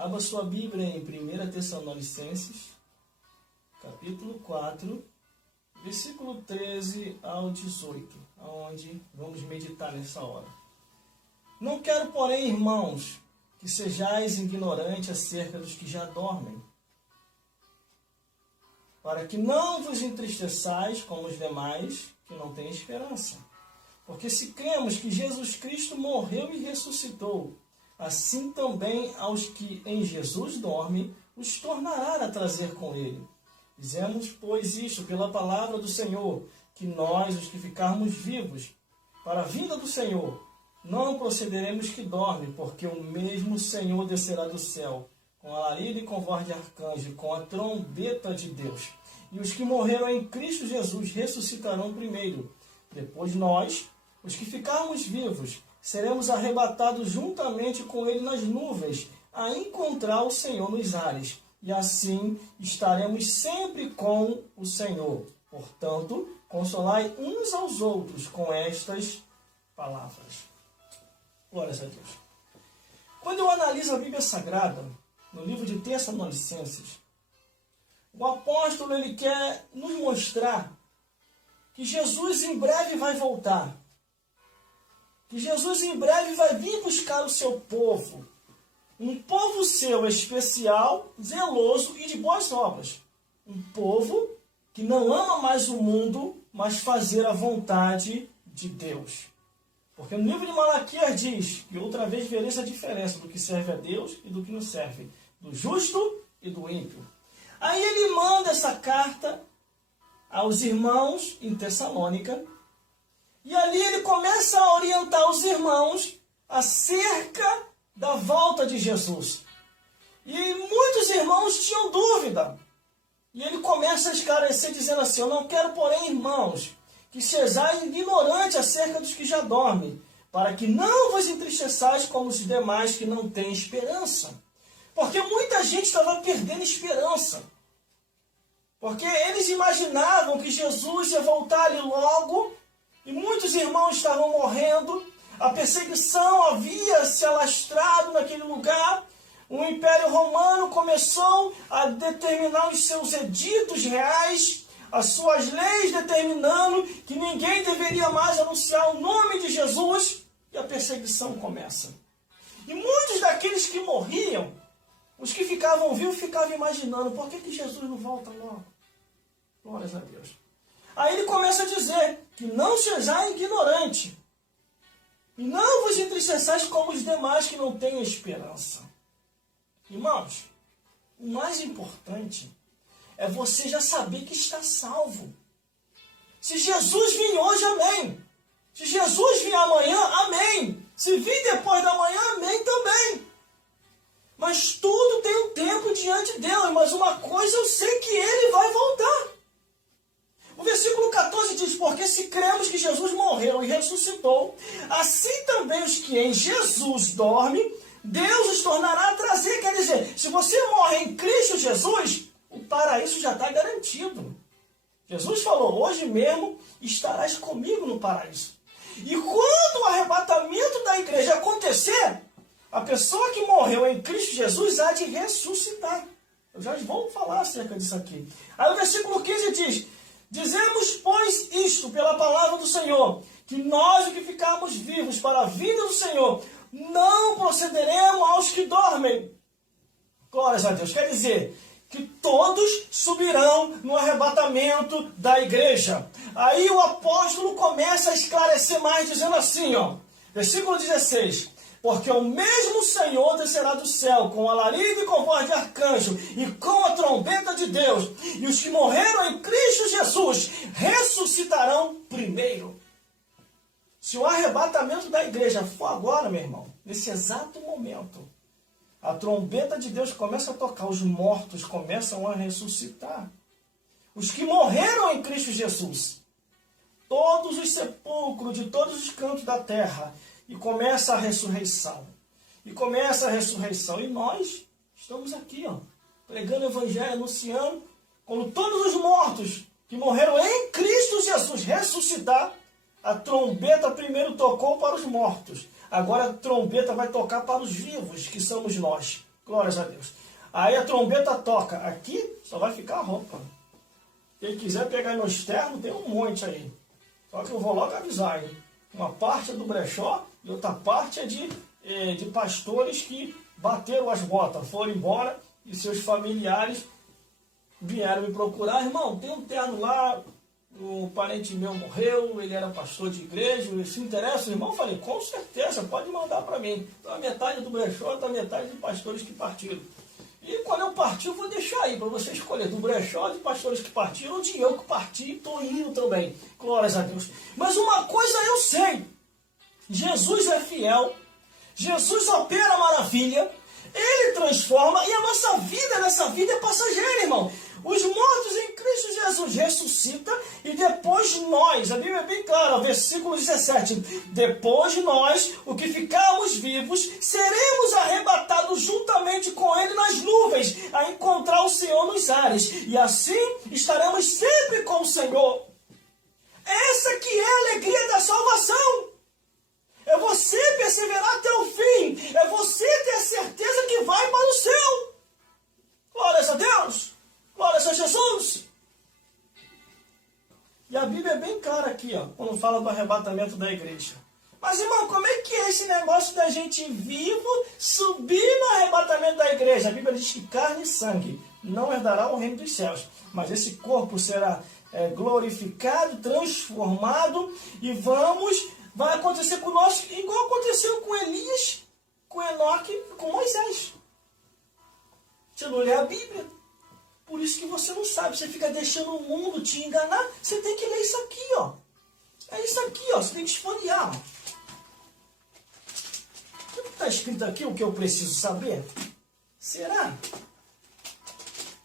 Abra sua Bíblia em 1 Tessalonicenses, capítulo 4, versículo 13 ao 18, onde vamos meditar nessa hora. Não quero, porém, irmãos, que sejais ignorantes acerca dos que já dormem, para que não vos entristeçais como os demais que não têm esperança. Porque se cremos que Jesus Cristo morreu e ressuscitou, assim também aos que em Jesus dormem, os tornará a trazer com ele. Dizemos, pois, isto pela palavra do Senhor, que nós, os que ficarmos vivos, para a vinda do Senhor, não procederemos que dorme, porque o mesmo Senhor descerá do céu, com alarido e com voz de arcanjo, com a trombeta de Deus. E os que morreram em Cristo Jesus ressuscitarão primeiro. Depois nós, os que ficarmos vivos, seremos arrebatados juntamente com ele nas nuvens, a encontrar o Senhor nos ares. E assim estaremos sempre com o Senhor. Portanto, consolai uns aos outros com estas palavras. Glórias a Deus. Quando eu analiso a Bíblia Sagrada, no livro de Tessalonicenses, o apóstolo ele quer nos mostrar que Jesus em breve vai voltar. Que Jesus em breve vai vir buscar o seu povo. Um povo seu especial, zeloso e de boas obras. Um povo que não ama mais o mundo, mas fazer a vontade de Deus. Porque no livro de Malaquias diz que outra vez vereis a diferença do que serve a Deus e do que não serve. Do justo e do ímpio. Aí ele manda essa carta aos irmãos em Tessalônica. E ali ele começa a orientar os irmãos acerca da volta de Jesus. E muitos irmãos tinham dúvida. E ele começa a esclarecer dizendo assim, eu não quero, porém, irmãos, que sejais ignorantes acerca dos que já dormem, para que não vos entristeçais como os demais que não têm esperança. Porque muita gente estava perdendo esperança. Porque eles imaginavam que Jesus ia voltar ali logo, e muitos irmãos estavam morrendo, a perseguição havia se alastrado naquele lugar, o Império Romano começou a determinar os seus editos reais, as suas leis determinando que ninguém deveria mais anunciar o nome de Jesus, e a perseguição começa. E muitos daqueles que morriam, os que ficavam vivos, ficavam imaginando, por que Jesus não volta logo? Glórias a Deus. Aí ele começa a dizer que não sejais ignorante. E não vos entristeçais como os demais que não têm esperança. Irmãos, o mais importante é você já saber que está salvo. Se Jesus vir hoje, amém. Se Jesus vir amanhã, amém. Se vir depois da manhã, amém também. Mas tudo tem um tempo diante de Deus. Mas uma coisa eu sei que ele vai voltar. O versículo 14 diz, porque se cremos que Jesus morreu e ressuscitou, assim também os que em Jesus dormem, Deus os tornará a trazer. Quer dizer, se você morre em Cristo Jesus, o paraíso já está garantido. Jesus falou, hoje mesmo estarás comigo no paraíso. E quando o arrebatamento da igreja acontecer, a pessoa que morreu em Cristo Jesus há de ressuscitar. Eu já vou falar acerca disso aqui. Aí o versículo 15 diz, dizemos, pois, isto pela palavra do Senhor, que nós, o que ficarmos vivos para a vinda do Senhor, não procederemos aos que dormem. Glórias a Deus. Quer dizer, que todos subirão no arrebatamento da igreja. Aí o apóstolo começa a esclarecer mais, dizendo assim, ó, versículo 16, porque o mesmo Senhor descerá do céu, com alarido e com voz de arcanjo, e com a trombeta de Deus, e os que morreram em Cristo Jesus ressuscitarão primeiro. Se o arrebatamento da igreja for agora, meu irmão, nesse exato momento, a trombeta de Deus começa a tocar, os mortos começam a ressuscitar. Os que morreram em Cristo Jesus, todos os sepulcros de todos os cantos da terra, e começa a ressurreição. E começa a ressurreição. E nós estamos aqui, ó, pregando o evangelho, anunciando, quando todos os mortos que morreram em Cristo Jesus ressuscitar, a trombeta primeiro tocou para os mortos. Agora a trombeta vai tocar para os vivos, que somos nós. Glórias a Deus. Aí a trombeta toca. Aqui só vai ficar a roupa. Quem quiser pegar meus ternos, tem um monte aí. Só que eu vou logo avisar, hein? Uma parte é do brechó e outra parte é de pastores que bateram as botas, foram embora e seus familiares vieram me procurar. Irmão, tem um terno lá, um parente meu morreu, ele era pastor de igreja, se interessa, irmão? Eu falei, com certeza, pode mandar para mim. Então a metade do brechó, a metade de pastores que partiram. E quando eu partir, eu vou deixar aí para você escolher do brechó de pastores que partiram ou de eu que parti e estou indo também. Glórias a Deus. Mas uma coisa eu sei, Jesus é fiel, Jesus opera maravilha, Ele transforma e a nossa vida nessa vida é passageira, irmão. Os mortos em Cristo Jesus ressuscita e depois nós, a Bíblia é bem clara, versículo 17, depois nós, o que ficarmos vivos, seremos arrebatados juntamente com Ele nas nuvens, a encontrar o Senhor nos ares, e assim estaremos sempre com o Senhor. Essa que é a alegria da salvação. É você perseverar até o fim, é você ter a certeza que vai para o céu. Glórias a Deus. Glórias a Jesus! E a Bíblia é bem clara aqui, ó, quando fala do arrebatamento da igreja. Mas, irmão, como é que é esse negócio da gente vivo subir no arrebatamento da igreja? A Bíblia diz que carne e sangue não herdará o reino dos céus. Mas esse corpo será glorificado, transformado e vai acontecer conosco igual aconteceu com Elias, com Enoque e com Moisés. Você não lê a Bíblia. Por isso que você não sabe, você fica deixando o mundo te enganar. Você tem que ler isso aqui, ó. É isso aqui, ó. Você tem que esfoliar, ó. O que está escrito aqui, o que eu preciso saber? Será?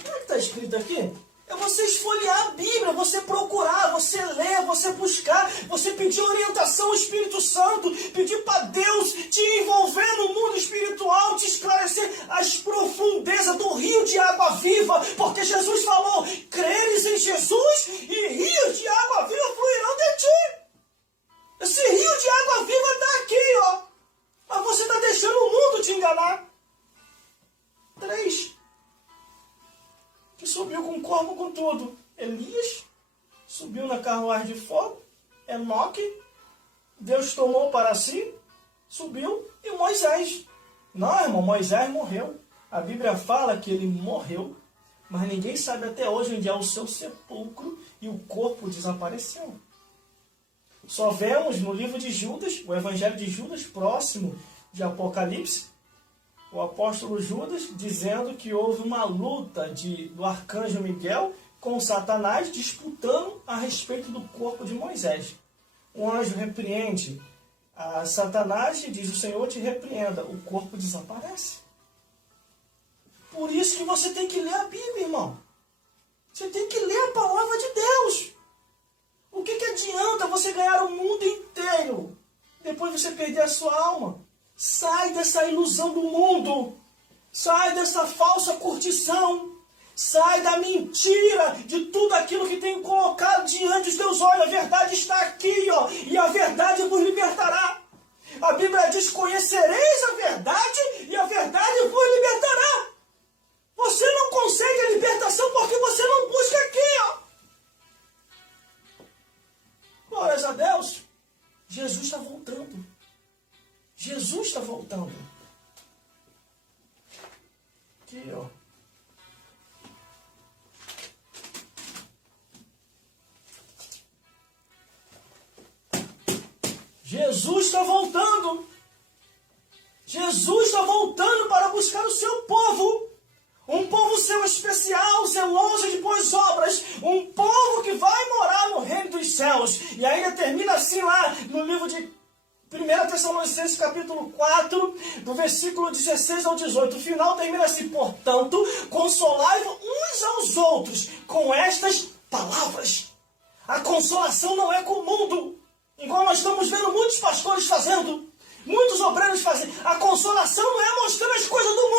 O que está escrito aqui? É você esfoliar a Bíblia, você procurar, você ler, você buscar, você pedir orientação ao Espírito Santo, pedir para Deus te envolver no mundo espiritual, te esclarecer as profundezas do rio de água viva, porque Jesus falou, creres em Jesus e rios de água viva fluirão de ti. Esse rio de água viva está aqui, ó. Mas você está deixando o mundo te enganar. 3. Que subiu com o corpo com tudo. Elias subiu na carruagem de fogo. Enoque, Deus tomou para si, subiu. E Moisés. Não, irmão, Moisés morreu. A Bíblia fala que ele morreu, mas ninguém sabe até hoje onde é o seu sepulcro e o corpo desapareceu. Só vemos no livro de Judas, o Evangelho de Judas, próximo de Apocalipse, o apóstolo Judas dizendo que houve uma luta do arcanjo Miguel com Satanás disputando a respeito do corpo de Moisés. O anjo repreende a Satanás e diz, o Senhor te repreenda. O corpo desaparece. Por isso que você tem que ler a Bíblia, irmão. Você tem que ler a palavra de Deus. O que adianta você ganhar o mundo inteiro, depois você perder a sua alma? Sai dessa ilusão do mundo. Sai dessa falsa curtição. Sai da mentira de tudo aquilo que tem colocado diante dos teus olhos. A verdade está aqui, ó, e a verdade vos libertará. A Bíblia diz, conhecereis a verdade e a verdade vos libertará. Você não consegue a libertação porque você não busca aqui, ó. Glórias a Deus. Jesus está voltando. Jesus está voltando. Aqui, ó. Jesus está voltando. Jesus está voltando para buscar o seu povo. Um povo seu especial, zeloso de boas obras. Um povo que vai morar no reino dos céus. E ainda termina assim lá no livro de 1 Tessalonicenses capítulo 4, do versículo 16 ao 18. O final termina assim, portanto, consolai-vos uns aos outros com estas palavras. A consolação não é com o mundo, igual nós estamos vendo muitos pastores fazendo, muitos obreiros fazendo. A consolação não é mostrando as coisas do